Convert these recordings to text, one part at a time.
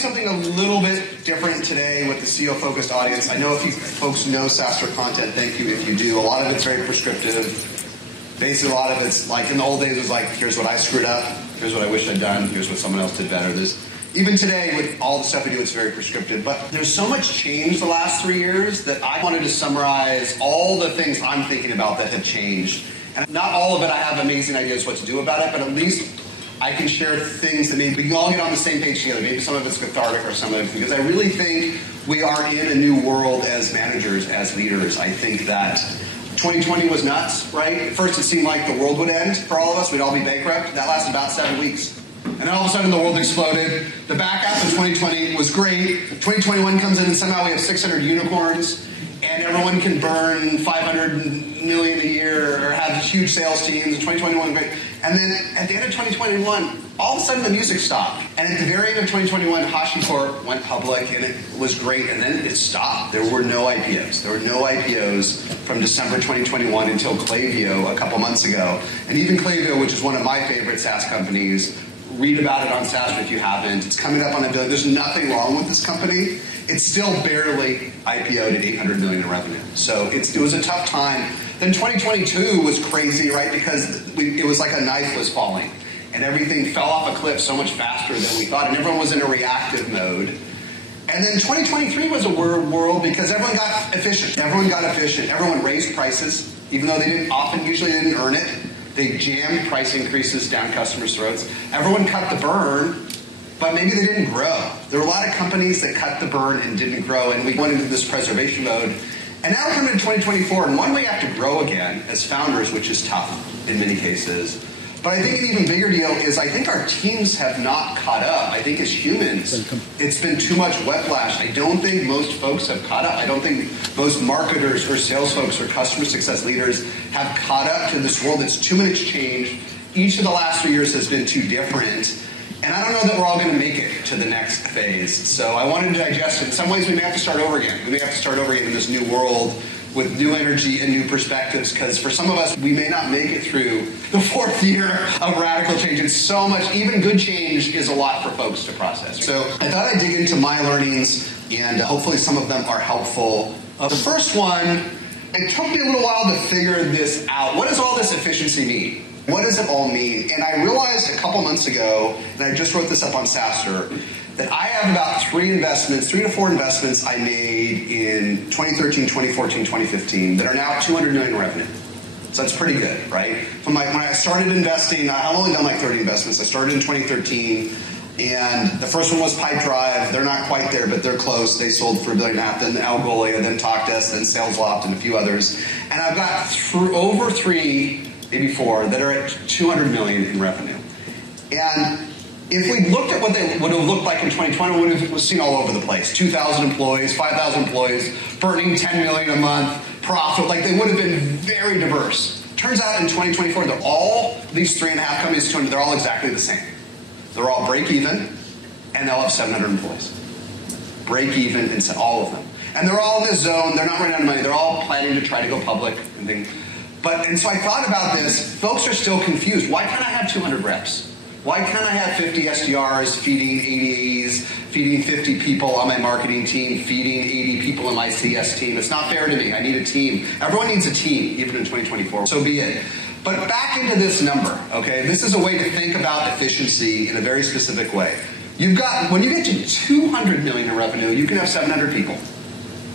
something a little bit different today with the CEO-focused audience. I know if you folks know SaaStr content, thank you if you do. A lot of it's very prescriptive. Basically, a lot of it's like in the old days, it was like, here's what I screwed up, here's what I wish I'd done, here's what someone else did better. Even today, with all the stuff we do, it's very prescriptive. But there's so much change the last 3 years that I wanted to summarize all the things I'm thinking about that have changed. And not all of it I have amazing ideas what to do about it, but at least I can share things that maybe we can all get on the same page together. Maybe some of it's cathartic or some of it, because I really think we are in a new world as managers, as leaders. I think that 2020 was nuts, right? At first it seemed like the world would end for all of us. We'd all be bankrupt. That lasted about 7 weeks. And then all of a sudden the world exploded. The back half of 2020 was great. 2021 comes in and somehow we have 600 unicorns. And everyone can burn $500 million a year or have huge sales teams. 2021 great. And then at the end of 2021, all of a sudden the music stopped. And at the very end of 2021, HashiCorp went public and it was great. And then it stopped. There were no IPOs. There were no IPOs from December 2021 until Klaviyo a couple months ago. And even Klaviyo, which is one of my favorite SaaS companies, read about it on SaaStr if you haven't. It's coming up on $1 billion. There's nothing wrong with this company. It's still barely IPO'd at $800 million in revenue. So it was a tough time. Then 2022 was crazy, right? Because it was like a knife was falling. And everything fell off a cliff so much faster than we thought. And everyone was in a reactive mode. And then 2023 was a weird world because everyone got efficient. Everyone raised prices, even though usually they didn't earn it. They jammed price increases down customers' throats. Everyone cut the burn. But maybe they didn't grow. There were a lot of companies that cut the burn and didn't grow, and we went into this preservation mode. And now we're coming into 2024, and one way you have to grow again as founders, which is tough in many cases. But I think an even bigger deal is I think our teams have not caught up. I think as humans, it's been too much whiplash. I don't think most folks have caught up. I don't think most marketers or sales folks or customer success leaders have caught up to this world that's too much change. Each of the last 3 years has been too different. And I don't know that we're all going to make it to the next phase. So I wanted to digest it. In some ways, we may have to start over again. We may have to start over again in this new world with new energy and new perspectives, because for some of us, we may not make it through the fourth year of radical change. It's so much, even good change is a lot for folks to process. So I thought I'd dig into my learnings, and hopefully some of them are helpful. The first one, it took me a little while to figure this out. What does all this efficiency mean? What does it all mean? And I realized a couple months ago, and I just wrote this up on SaaStr, that I have about 3 to 4 investments I made in 2013, 2014, 2015 that are now $200 million in revenue. So that's pretty good, right? When I started investing, I've only done like 30 investments. I started in 2013, and the first one was Pipedrive. They're not quite there, but they're close. They sold for $1.5 billion. Then Algolia, then TalkDesk, then SalesLoft, and a few others. And I've got over 3, maybe 4, that are at $200 million in revenue. And if we looked at what they would have looked like in 2020, we would have seen all over the place. 2,000 employees, 5,000 employees, burning $10 million a month, profit. Like, they would have been very diverse. Turns out in 2024, they're all, these 3.5 companies, they're all exactly the same. They're all break even, and they'll have 700 employees. Break even, and all of them. And they're all in this zone. They're not running out of money. They're all planning to try to go public and things. And so I thought about this. Folks are still confused. Why can't I have 200 reps? Why can't I have 50 SDRs feeding 80 AEs, feeding 50 people on my marketing team, feeding 80 people in my CS team? It's not fair to me. I need a team. Everyone needs a team, even in 2024. So be it. But back into this number, okay? This is a way to think about efficiency in a very specific way. When you get to 200 million in revenue, you can have 700 people,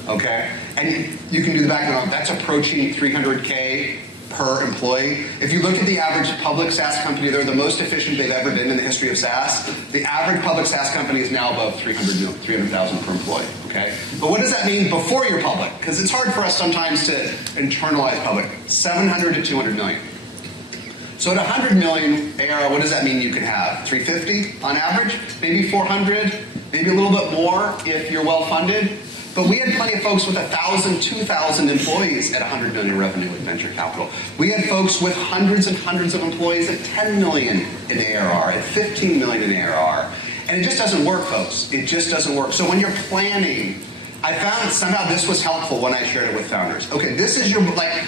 okay? And you can do the back end. That's approaching 300K per employee. If you look at the average public SaaS company, they're the most efficient they've ever been in the history of SaaS. The average public SaaS company is now above 300,000 per employee, okay? But what does that mean before you're public? Because it's hard for us sometimes to internalize public. 700 to 200 million. So at 100 million ARR, what does that mean you can have? 350 on average? Maybe 400? Maybe a little bit more if you're well-funded? But we had plenty of folks with 1,000, 2,000 employees at 100 million revenue with venture capital. We had folks with hundreds and hundreds of employees at 10 million in ARR, at 15 million in ARR. And it just doesn't work, folks. It just doesn't work. So when you're planning, I found somehow this was helpful when I shared it with founders. Okay, this is your,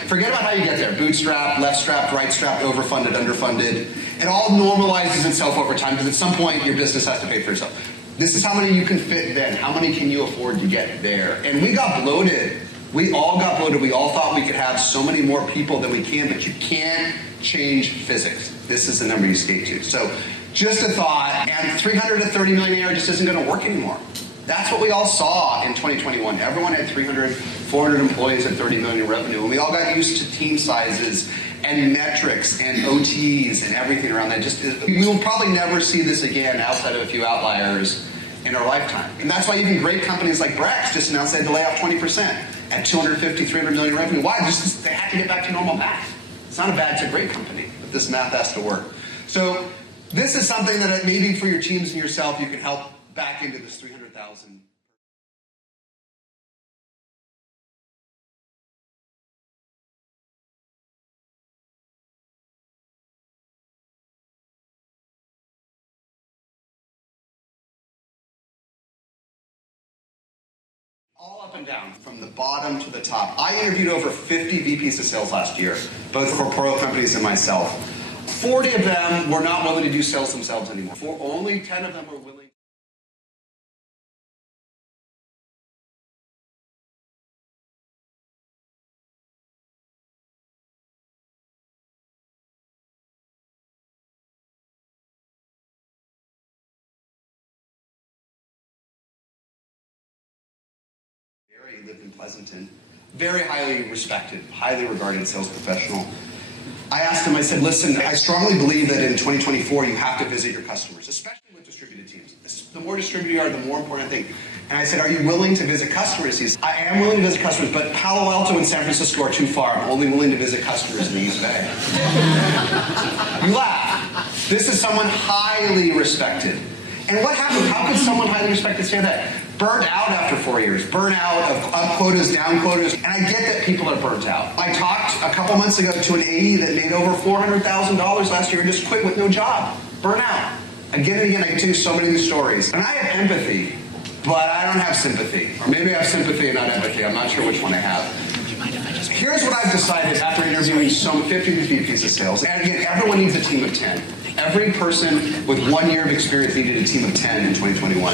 forget about how you get there. Bootstrapped, left strapped, right strapped, overfunded, underfunded. It all normalizes itself over time because at some point your business has to pay for itself. This is how many you can fit then. How many can you afford to get there? And we got bloated. We all got bloated. We all thought we could have so many more people than we can, but you can't change physics. This is the number you skate to. So just a thought, and 330 million ARR just isn't going to work anymore. That's what we all saw in 2021. Everyone had 300, 400 employees at 30 million in revenue, and we all got used to team sizes and metrics and OTs and everything around that. We will probably never see this again outside of a few outliers in our lifetime. And that's why even great companies like Brex just announced they had to lay off 20% at 250, 300 million in revenue. Why? Just they had to get back to normal math. It's not a bad, it's a great company, but this math has to work. So this is something that maybe for your teams and yourself, you can help back into this 300,000. All up and down, from the bottom to the top. I interviewed over 50 VPs of sales last year, both corporeal companies and myself. 40 of them were not willing to do sales themselves anymore. Only 10 of them were willing. He lived in Pleasanton. Very highly respected, highly regarded sales professional. I asked him, I said, listen, I strongly believe that in 2024 you have to visit your customers, especially with distributed teams. The more distributed you are, the more important I think. And I said, are you willing to visit customers? He said, I am willing to visit customers, but Palo Alto and San Francisco are too far. I'm only willing to visit customers in the East Bay. You laugh. This is someone highly respected. And what happened? How could someone highly respected say that? Burnt out after 4 years. Burnt out of up quotas, down quotas. And I get that people are burnt out. I talked a couple months ago to an AE that made over $400,000 last year and just quit with no job. Burnt out. Again and again, I can tell you so many of these stories. And I have empathy, but I don't have sympathy. Or maybe I have sympathy and not empathy. I'm not sure which one I have. Here's what I've decided after interviewing some 50 VPs of sales. And again, everyone needs a team of 10. Every person with 1 year of experience needed a team of 10 in 2021.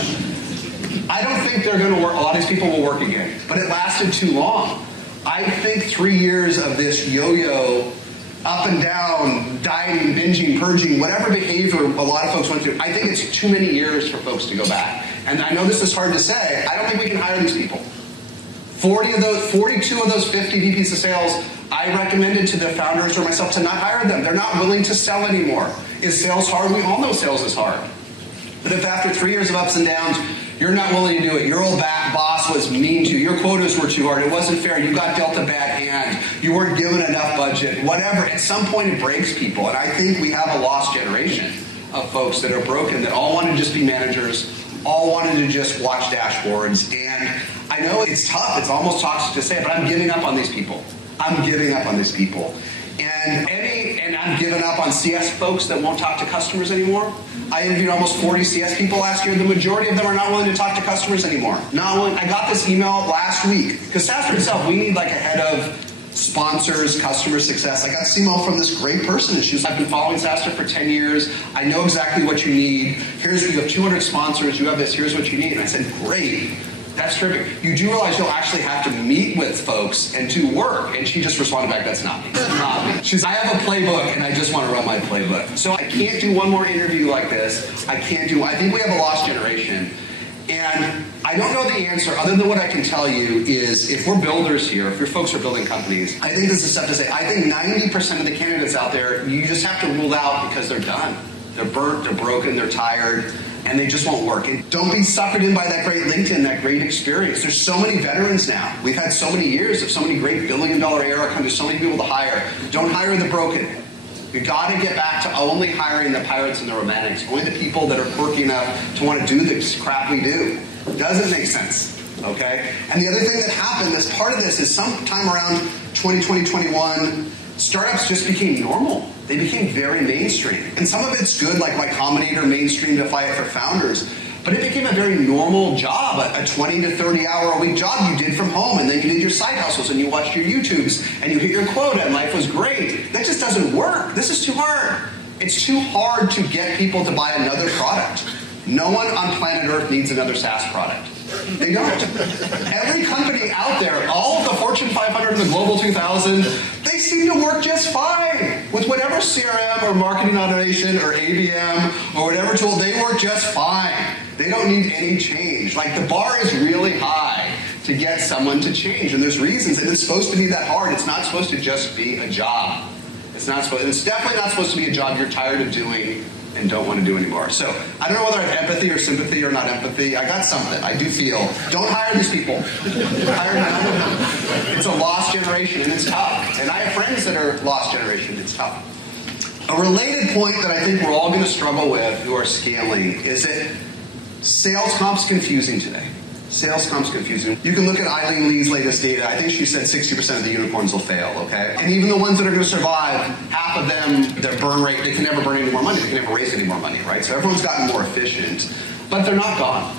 I don't think they're going to work. A lot of these people will work again, but it lasted too long. I think 3 years of this yo-yo, up and down, dieting, binging, purging, whatever behavior a lot of folks went through, I think it's too many years for folks to go back. And I know this is hard to say. I don't think we can hire these people. 42 of those 50 VPs of sales, I recommended to the founders or myself to not hire them. They're not willing to sell anymore. Is sales hard? We all know sales is hard. But if after 3 years of ups and downs, you're not willing to do it, your old boss was mean to you, your quotas were too hard, it wasn't fair, you got dealt a bad hand, you weren't given enough budget, whatever, at some point it breaks people. And I think we have a lost generation of folks that are broken, that all want to just be managers, all wanted to just watch dashboards. And I know it's tough, it's almost toxic to say it, but I'm giving up on these people. I'm giving up on these people. And I'm giving up on CS folks that won't talk to customers anymore. I interviewed almost 40 CS people last year. The majority of them are not willing to talk to customers anymore. Not willing. I got this email last week. Because SaaStr itself, we need like a head of sponsors, customer success. I got this email from this great person, and she was, I've been following SaaStr for 10 years. I know exactly what you need. You have 200 sponsors. You have this. Here's what you need. And I said, great. That's terrific. You do realize you'll actually have to meet with folks and do work. And she just responded back, that's not me. That's not me. She said, I have a playbook and I just want to run my playbook. So I can't do one more interview like this. I think we have a lost generation. And I don't know the answer other than what I can tell you is if we're builders here, if your folks are building companies, I think this is stuff to say. I think 90% of the candidates out there, you just have to rule out because they're done. They're burnt, they're broken, they're tired, and they just won't work. And don't be suckered in by that great LinkedIn, that great experience. There's so many veterans now. We've had so many years of so many great billion-dollar ARR companies, so many people to hire. Don't hire the broken. You got to get back to only hiring the pirates and the romantics, only the people that are quirky enough to want to do the crap we do. Doesn't make sense, okay? And the other thing that happened as part of this is sometime around 2020, 2021, startups just became normal. They became very mainstream. And some of it's good, like Y Combinator mainstream to fight for founders. But it became a very normal job, a 20 to 30 hour a week job you did from home, and then you did your side hustles and you watched your YouTubes and you hit your quota and life was great. That just doesn't work. This is too hard. It's too hard to get people to buy another product. No one on planet Earth needs another SaaS product. They don't. Every company out there, all of the Fortune 500 and the Global 2000, they seem to work just fine with whatever CRM or marketing automation or ABM or whatever tool. They work just fine. They don't need any change. Like, the bar is really high to get someone to change, and there's reasons, and it's supposed to be that hard. It's not supposed to just be a job. It's definitely not supposed to be a job you're tired of doing and don't want to do anymore. So I don't know whether I have empathy or sympathy or not empathy. I got something. I do feel. Don't hire these people. Hire none of them. It's a lost generation, and it's tough. And I have friends that are lost generation. It's tough. A related point that I think we're all going to struggle with who are scaling is that sales comp's confusing today. Sales comp's confusing. You can look at Eileen Lee's latest data. I think she said 60% of the unicorns will fail, okay? And even the ones that are going to survive, half of them, their burn rate, they can never burn any more money. They can never raise any more money, right? So everyone's gotten more efficient. But they're not gone.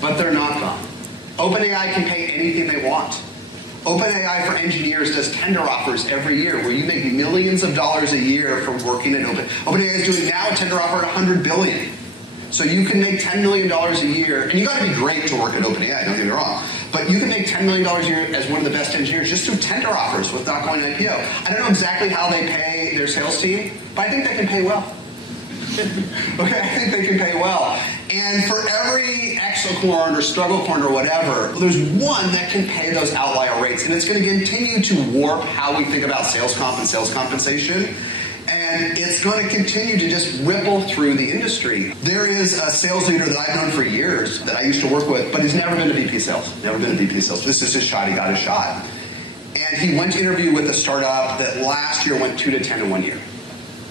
OpenAI can pay anything they want. OpenAI for engineers does tender offers every year where you make millions of dollars a year from working at OpenAI is doing now a tender offer at $100 billion. So you can make $10 million a year, and you got to be great to work at OpenAI, don't get me wrong, but you can make $10 million a year as one of the best engineers just through tender offers with not going to IPO. I don't know exactly how they pay their sales team, but I think they can pay well. Okay, I think they can pay well. And for every exocorn or strugglecorn or whatever, there's one that can pay those outlier rates, and it's going to continue to warp how we think about sales comp and sales compensation. And it's going to continue to just ripple through the industry. There is a sales leader that I've known for years that I used to work with, but he's never been to VP sales. Never been to VP sales. This is his shot. He got his shot. And he went to interview with a startup that last year went 2 to 10 in 1 year.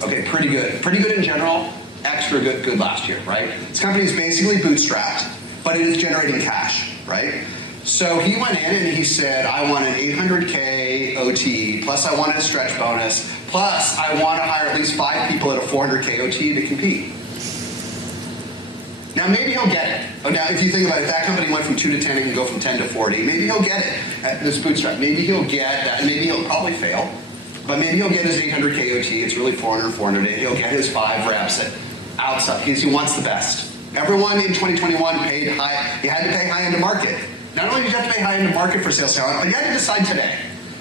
Okay, pretty good. Pretty good in general. Extra good last year, right? This company is basically bootstrapped, but it is generating cash, right? So he went in and he said, I want an 800K OT, plus I want a stretch bonus, plus I want to hire at least 5 people at a 400K OT to compete. Now maybe he'll get it. Oh, now if you think about it, if that company went from 2 to 10 and can go from 10 to 40, maybe he'll get it at this bootstrap. Maybe he'll get that, maybe he'll probably fail, but maybe he'll get his 800K OT, it's really 400, he'll get his 5 reps at outside, because he wants the best. Everyone in 2021 paid high, you had to pay high end of market. Not only did you have to pay high end of market for sales talent, but you had to decide today.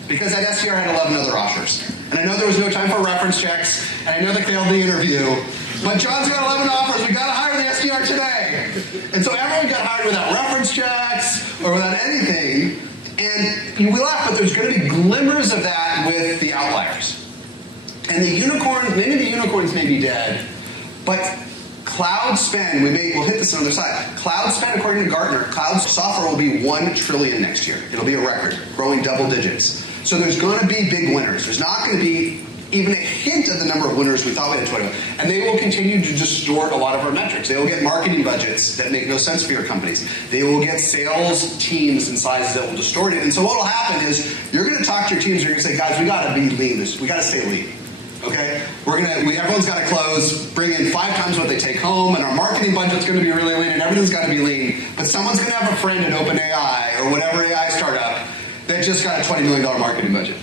Because that SDR had 11 other offers. And I know there was no time for reference checks, and I know they failed the interview, but John's got 11 offers, we gotta hire the SDR today. And so everyone got hired without reference checks, or without anything, and we laugh, but there's gonna be glimmers of that with the outliers. And the unicorns, many of the unicorns may be dead, but cloud spend, we'll hit this on the other side. Cloud spend, according to Gartner, cloud software will be $1 trillion next year. It'll be a record, growing double digits. So there's going to be big winners. There's not going to be even a hint of the number of winners we thought we had 21. And they will continue to distort a lot of our metrics. They will get marketing budgets that make no sense for your companies. They will get sales teams and sizes that will distort it. And so what will happen is you're going to talk to your teams, you're going to say, guys, we got to be lean. We got to stay lean. Okay, everyone's got to close, bring in 5 times what they take home, and our marketing budget's going to be really lean, and everything's got to be lean. But someone's going to have a friend at OpenAI or whatever AI startup that just got a $20 million marketing budget.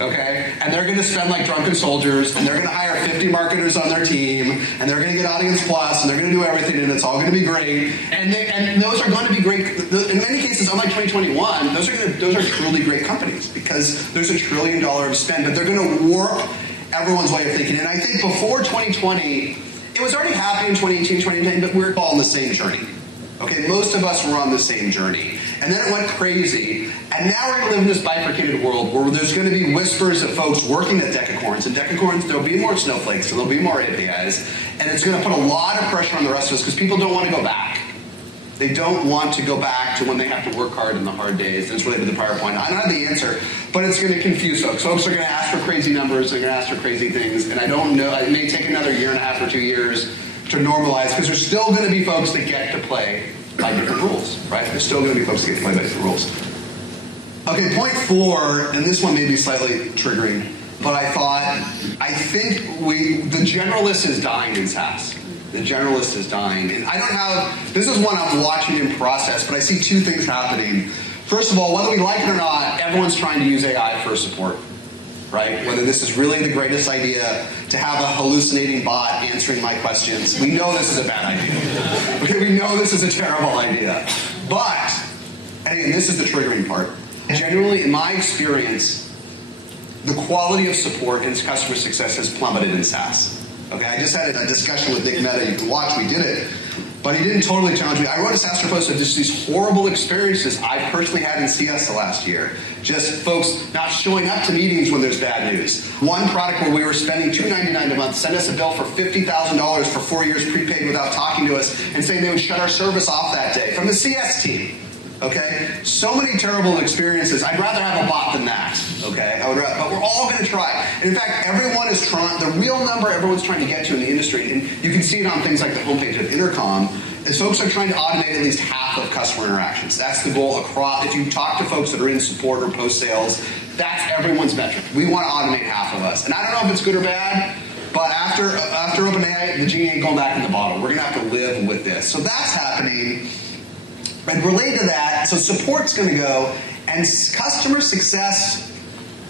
Okay, and they're going to spend like drunken soldiers, and they're going to hire 50 marketers on their team, and they're going to get Audience Plus, and they're going to do everything, and it's all going to be great. And those are going to be great. In many cases, unlike 2021, those are truly great companies because there's $1 trillion of spend, but they're going to warp everyone's way of thinking. And I think before 2020, it was already happening in 2018, 2019, but we're all on the same journey. Okay, most of us were on the same journey. And then it went crazy, and now we're going to live in this bifurcated world where there's going to be whispers of folks working at decacorns, and decacorns, there'll be more snowflakes, and there'll be more APIs, and it's going to put a lot of pressure on the rest of us because people don't want to go back. They don't want to go back to when they have to work hard in the hard days. And it's related to the PowerPoint. I don't have the answer, but it's going to confuse folks. Folks are going to ask for crazy numbers. They're going to ask for crazy things. And I don't know. It may take another 1.5 or 2 years to normalize because there's still going to be folks that get to play by different rules, right? There's still going to be folks that get to play by different rules. Okay, point 4, and this one may be slightly triggering, but I think the generalist is dying in SaaS. The generalist is dying. And this is one I'm watching in process, but I see 2 things happening. First of all, whether we like it or not, everyone's trying to use AI for support. right? Whether this is really the greatest idea to have a hallucinating bot answering my questions. We know this is a bad idea. Okay, we know this is a terrible idea. But, and again, this is the triggering part. Generally, in my experience, the quality of support and customer success has plummeted in SaaS. Okay, I just had a discussion with Nick Mehta. You can watch, we did it. But he didn't totally challenge me. I wrote a SaaStr post of just these horrible experiences I personally had in CS the last year. Just folks not showing up to meetings when there's bad news. One product where we were spending $299 a month sent us a bill for $50,000 for 4 years prepaid without talking to us and saying they would shut our service off that day from the CS team. Okay? So many terrible experiences. I'd rather have a bot than that. Okay? But we're all going to try. And in fact, everyone is trying, the real number everyone's trying to get to in the industry, and you can see it on things like the homepage of Intercom, is folks are trying to automate at least half of customer interactions. That's the goal across. If you talk to folks that are in support or post-sales, that's everyone's metric. We want to automate half of us. And I don't know if it's good or bad, but after OpenAI, the genie ain't going back in the bottle. We're going to have to live with this. So that's happening. And related to that, so support's going to go, and customer success,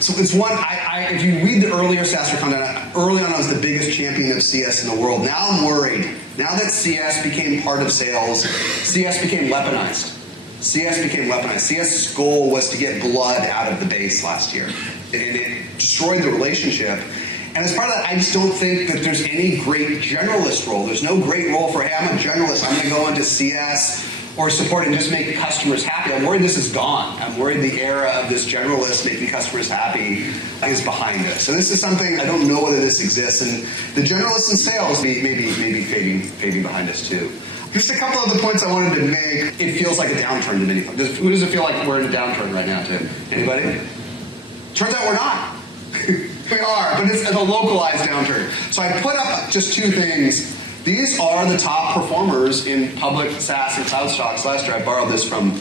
so it's one, if you read the earlier SaaStr content, early on I was the biggest champion of CS in the world. Now I'm worried. Now that CS became part of sales, CS became weaponized. CS's goal was to get blood out of the base last year. And it destroyed the relationship. And as part of that, I just don't think that there's any great generalist role. There's no great role for, hey, I'm a generalist, I'm going to go into CS or support and just make customers happy. I'm worried this is gone. I'm worried the era of this generalist making customers happy is behind us. So this is something, I don't know whether this exists, and the generalists in sales may be fading behind us too. Just a couple of the points I wanted to make. It feels like a downturn to many folks. Who does it feel like we're in a downturn right now to? Anybody? Turns out we're not. We are, but it's a localized downturn. So I put up just two things. These are the top performers in public SaaS and cloud stocks last year. I borrowed this from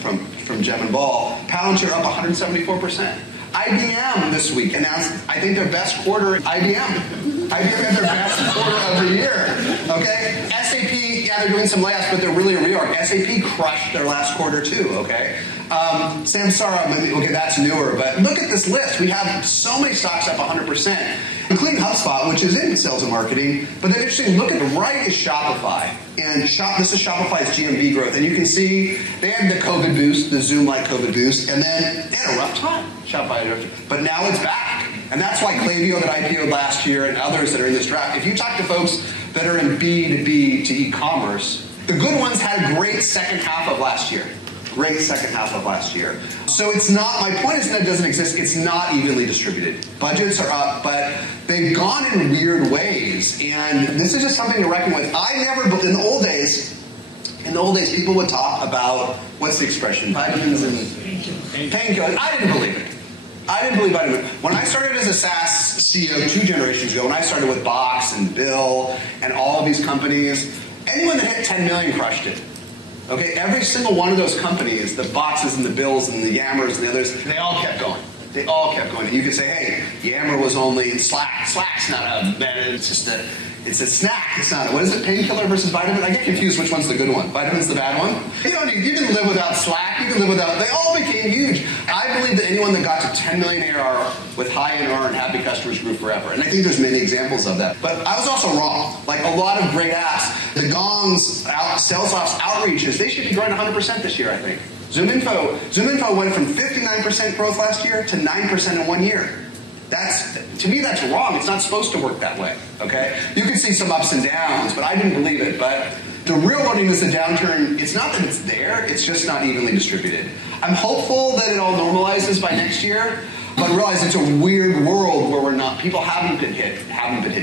Gem and Ball. Palantir up 174%. IBM this week announced, I think, their best quarter. IBM had their best quarter of the year. Okay? SAP, yeah, they're doing some layoffs, but they're really a reorg. SAP crushed their last quarter too, okay? Samsara, okay, that's newer, but look at this list. We have so many stocks up 100%, including HubSpot, which is in sales and marketing. But then interesting, look at the right is Shopify. And this is Shopify's GMV growth. And you can see they had the COVID boost, the Zoom-like COVID boost, and then they had a rough time, Shopify. But now it's back. And that's why Klaviyo that IPO'd last year and others that are in this draft, if you talk to folks that are in B2B to e-commerce, the good ones had a great second half of last year. So it's not, my point isn't that it doesn't exist, it's not evenly distributed. Budgets are up, but they've gone in weird ways, and this is just something to reckon with. In the old days, people would talk about, what's the expression? Vitamins and painkillers. I didn't believe it. When I started as a SaaS CEO 2 generations ago, when I started with Box and Bill and all of these companies, anyone that hit 10 million crushed it. Okay, every single one of those companies, the Boxes and the Bills and the Yammers and the others, they all kept going. And you could say, hey, Yammer was only Slack. Slack's not a, it's a snack. It's not, what is it, painkiller versus vitamin? I get confused which one's the good one. Vitamin's the bad one? You can live without Slack. You can live without, they all became huge. I believe that anyone that got to 10 million ARR with high NRR and happy customers grew forever. And I think there's many examples of that. But I was also wrong. Like a lot of great apps, the Gongs, Salesloft's outreaches, they should be growing 100% this year, I think. ZoomInfo went from 59% growth last year to 9% in 1 year. To me, that's wrong. It's not supposed to work that way, okay? You can see some ups and downs, but I didn't believe it. But the real one is the downturn. It's not that it's there. It's just not evenly distributed. I'm hopeful that it all normalizes by next year, but realize it's a weird world where people haven't been hit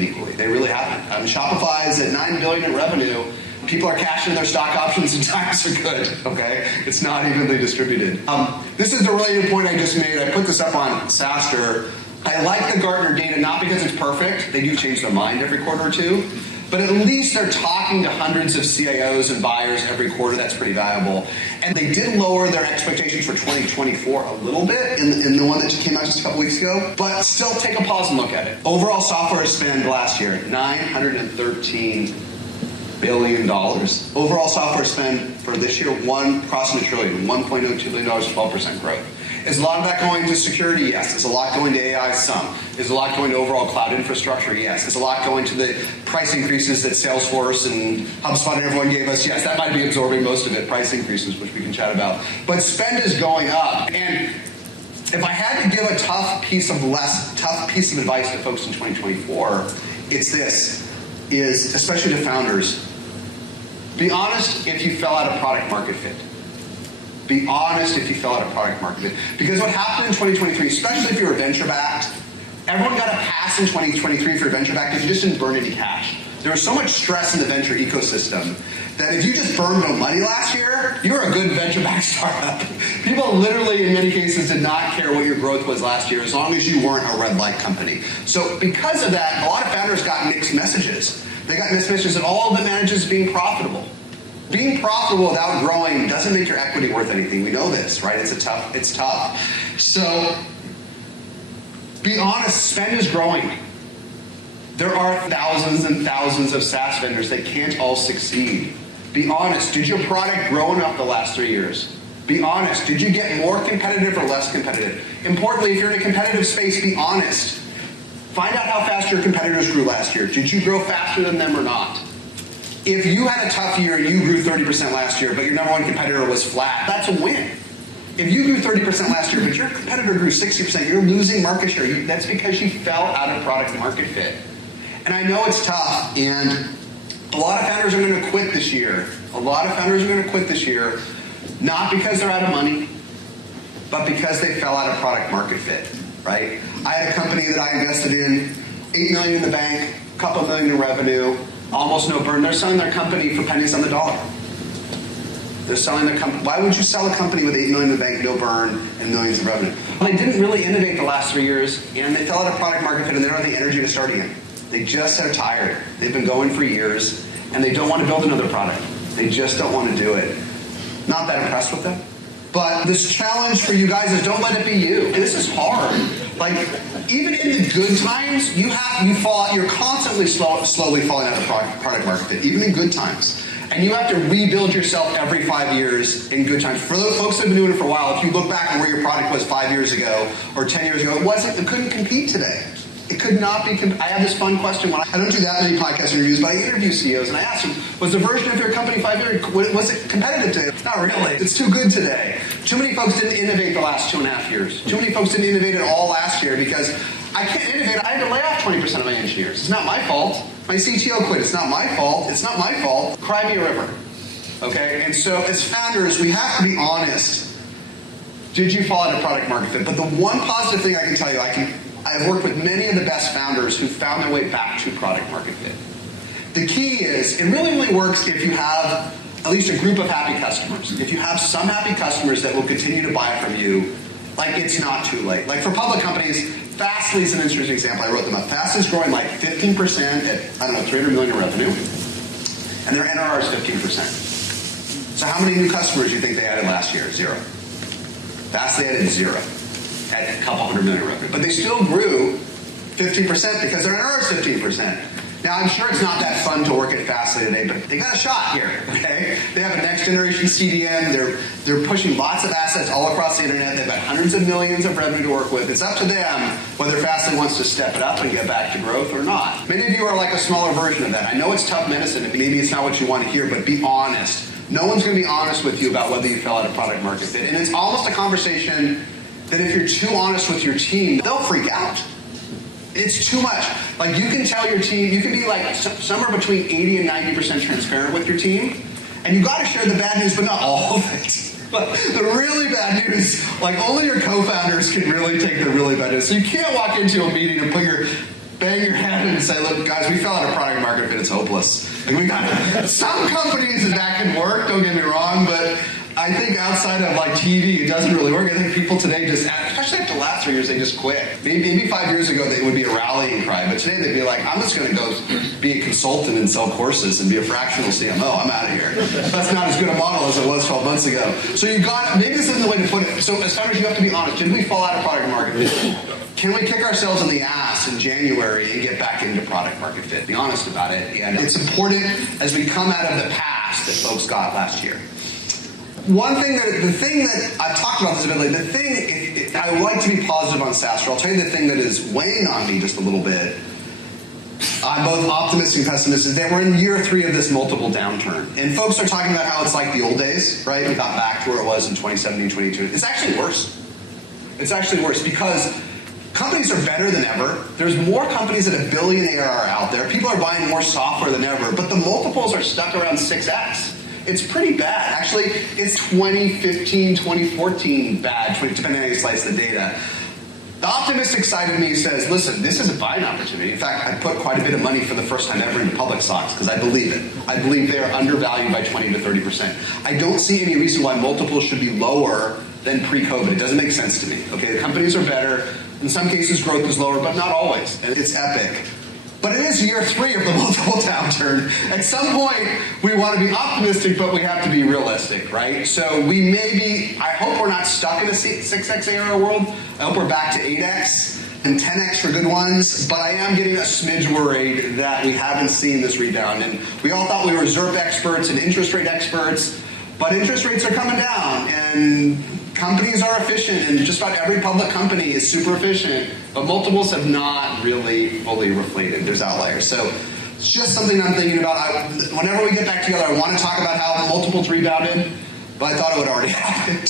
equally. They really haven't. Shopify is at $9 billion in revenue. People are cashing their stock options and times are good, okay? It's not evenly distributed. This is the related point I just made. I put this up on SaaStr. I like the Gartner data, not because it's perfect. They do change their mind every quarter or two. But at least they're talking to hundreds of CIOs and buyers every quarter. That's pretty valuable. And they did lower their expectations for 2024 a little bit in the one that came out just a couple weeks ago. But still take a pause and look at it. Overall software spend last year, $913 billion. Overall software spend for this year, crossing $1 trillion, $1.02 billion, 12% growth. Is a lot of that going to security? Yes. Is a lot going to AI? Some. Is a lot going to overall cloud infrastructure? Yes. Is a lot going to the price increases that Salesforce and HubSpot and everyone gave us? Yes. That might be absorbing most of it, price increases, which we can chat about. But spend is going up. And if I had to give a tough piece of advice to folks in 2024, it's this, is especially to founders, be honest if you fell out of product market fit. Be honest if you fell out of product market fit. Because what happened in 2023, especially if you were venture-backed, everyone got a pass in 2023 if you're venture-backed because you just didn't burn any cash. There was so much stress in the venture ecosystem that if you just burned no money last year, you were a good venture-backed startup. People literally, in many cases, did not care what your growth was last year as long as you weren't a red light company. So because of that, a lot of founders got mixed messages. They got mixed messages that all of it manages being profitable. Being profitable without growing doesn't make your equity worth anything. We know this, right? It's tough. So be honest, spend is growing. There are thousands and thousands of SaaS vendors that can't all succeed. Be honest, did your product grow enough the last 3 years? Be honest, did you get more competitive or less competitive? Importantly, if you're in a competitive space, be honest. Find out how fast your competitors grew last year. Did you grow faster than them or not? If you had a tough year and you grew 30% last year, but your number one competitor was flat, that's a win. If you grew 30% last year, but your competitor grew 60%, you're losing market share. That's because you fell out of product market fit. And I know it's tough, and a lot of founders are going to quit this year. Not because they're out of money, but because they fell out of product market fit, right? I had a company that I invested in, $8 million in the bank, a couple million in revenue, almost no burn. They're selling their company for pennies on the dollar. They're selling their company. Why would you sell a company with $8 million in the bank, no burn, and millions of revenue? Well, they didn't really innovate the last 3 years, and they fell out of product market fit, and they don't have the energy to start again. They just are tired. They've been going for years, and they don't want to build another product. They just don't want to do it. Not that impressed with them. But this challenge for you guys is don't let it be you. And this is hard. Like, even in the good times, you're constantly slowly falling out of product market fit, even in good times. And you have to rebuild yourself every 5 years in good times. For those folks that have been doing it for a while, if you look back on where your product was 5 years ago or 10 years ago, it couldn't compete today. It could not be. I have this fun question. I don't do that many podcast interviews, but I interview CEOs and I ask them, was the version of your company 5 years, was it competitive today? Not really. It's too good today. Too many folks didn't innovate the last 2.5 years. Too many folks didn't innovate at all last year because I can't innovate. I had to lay off 20% of my engineers. It's not my fault. My CTO quit. It's not my fault. It's not my fault. Cry me a river. Okay? And so as founders, we have to be honest. Did you fall out of product market fit? But the one positive thing I can tell you, I've worked with many of the best founders who found their way back to product market fit. The key is, it really only works if you have at least a group of happy customers. If you have some happy customers that will continue to buy from you, like it's not too late. Like for public companies, Fastly is an interesting example. I wrote them up. Fastly's growing like 15% at, I don't know, 300 million in revenue. And their NRR is 15%. So how many new customers do you think they added last year? 0. Fastly added 0. At a couple hundred million in revenue. But they still grew 15% because their NRR is 15%. Now, I'm sure it's not that fun to work at Fastly today, but they got a shot here, okay? They have a next-generation CDN. They're pushing lots of assets all across the internet. They've got hundreds of millions of revenue to work with. It's up to them whether Fastly wants to step it up and get back to growth or not. Many of you are like a smaller version of that. I know it's tough medicine, and maybe it's not what you want to hear, but be honest. No one's going to be honest with you about whether you fell out of product market fit. And it's almost a conversation that if you're too honest with your team, they'll freak out. It's too much. Like, you can tell your team, you can be like somewhere between 80 and 90% transparent with your team, and you got to share the bad news, but not all of it. But the really bad news, like, only your co-founders can really take the really bad news. So you can't walk into a meeting and bang your head and say, look, guys, we fell out of product market fit, it's hopeless. And we got some companies that can work, don't get me wrong, but I think outside of like TV, it doesn't really work. I think people today just, especially after the last 3 years, they just quit. Maybe 5 years ago, it would be a rallying cry, but today they'd be like, I'm just going to go be a consultant and sell courses and be a fractional CMO. I'm out of here. That's not as good a model as it was 12 months ago. So maybe this isn't the way to put it. So as founders, you have to be honest. Did we fall out of product market fit? Can we kick ourselves in the ass in January and get back into product market fit? Be honest about it. And it's important as we come out of the past that folks got last year. The thing that I've talked about this a bit lately, I like to be positive on SaaStr. I'll tell you the thing that is weighing on me just a little bit. I'm both optimistic and pessimistic that we're in year 3 of this multiple downturn. And folks are talking about how it's like the old days, right? We got back to where it was in 2017, 2022. It's actually worse. It's actually worse because companies are better than ever. There's more companies at $1 billion ARR out there. People are buying more software than ever, but the multiples are stuck around 6x. It's pretty bad. Actually, it's 2015, 2014 bad, depending on how you slice the data. The optimistic side of me says, listen, this is a buying opportunity. In fact, I put quite a bit of money for the first time ever into public stocks because I believe it. I believe they are undervalued by 20 to 30%. I don't see any reason why multiples should be lower than pre-COVID. It doesn't make sense to me. Okay, the companies are better. In some cases, growth is lower, but not always. And it's epic. But it is year 3 of the multiple downturn. At some point, we want to be optimistic, but we have to be realistic, right? So we may be, I hope we're not stuck in a 6x ARR world. I hope we're back to 8x and 10x for good ones. But I am getting a smidge worried that we haven't seen this rebound. And we all thought we were ZIRP experts and interest rate experts, but interest rates are coming down. And companies are efficient, and just about every public company is super efficient, but multiples have not really fully reflated. There's outliers. So it's just something I'm thinking about. Whenever we get back together, I want to talk about how the multiples rebounded, but I thought it would already happened.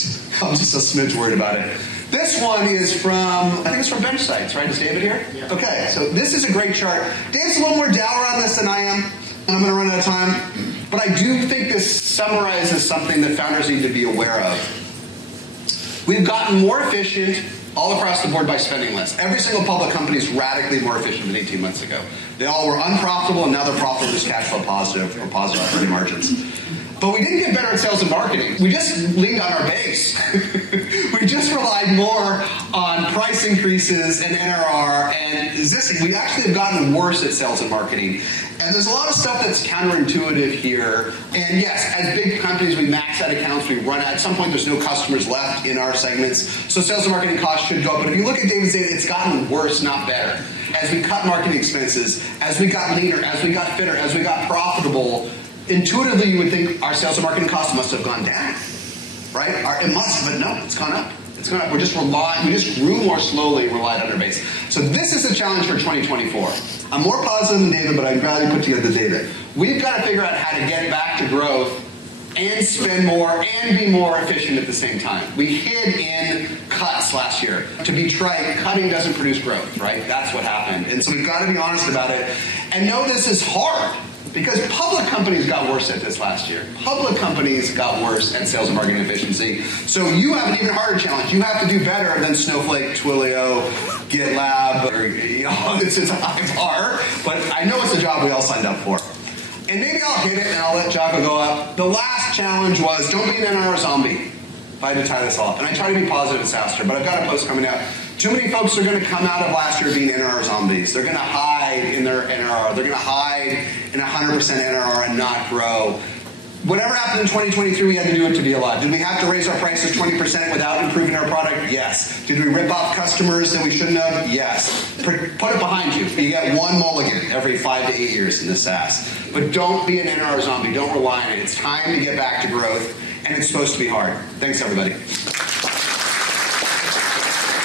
I'm just a smidge worried about it. This one is from, I think it's from Bench Sites, right? Is David here? Yeah. Okay, so this is a great chart. Dave's a little more dour on this than I am, and I'm going to run out of time. But I do think this summarizes something that founders need to be aware of. We've gotten more efficient all across the board by spending less. Every single public company is radically more efficient than 18 months ago. They all were unprofitable, and now they're profitable, just cash flow positive or positive operating margins. But we didn't get better at sales and marketing. We just leaned on our base. We just relied more on price increases and NRR and existing. We actually have gotten worse at sales and marketing. And there's a lot of stuff that's counterintuitive here. And yes, as big companies, we max out accounts, we run out. At some point, there's no customers left in our segments. So sales and marketing costs should go up. But if you look at David's data, it's gotten worse, not better. As we cut marketing expenses, as we got leaner, as we got fitter, as we got profitable, intuitively, you would think our sales and marketing costs must have gone down, right? It must, but no, it's gone up. It's gone up. We just grew more slowly and relied on our base. So this is a challenge for 2024. I'm more positive than David, but I'm glad you put together the data. We've got to figure out how to get back to growth and spend more and be more efficient at the same time. We hid in cuts last year. To be trite, cutting doesn't produce growth, right? That's what happened. And so we've got to be honest about it and know this is hard. Because public companies got worse at this last year. Public companies got worse at sales and marketing efficiency. So you have an even harder challenge. You have to do better than Snowflake, Twilio, GitLab, or, this is a high bar, but I know it's a job we all signed up for. And maybe I'll hit it and I'll let Jocko go up. The last challenge was don't be an NRR zombie. If I had to tie this all up. And I try to be positive at SaaStr, but I've got a post coming out. Too many folks are going to come out of last year being NRR zombies. They're going to hide in their NRR. They're going to hide in 100% NRR and not grow. Whatever happened in 2023, we had to do it to be alive. Did we have to raise our prices 20% without improving our product? Yes. Did we rip off customers that we shouldn't have? Yes. Put it behind you. You get one mulligan every 5 to 8 years in the SaaS. But don't be an NRR zombie. Don't rely on it. It's time to get back to growth, and it's supposed to be hard. Thanks, everybody.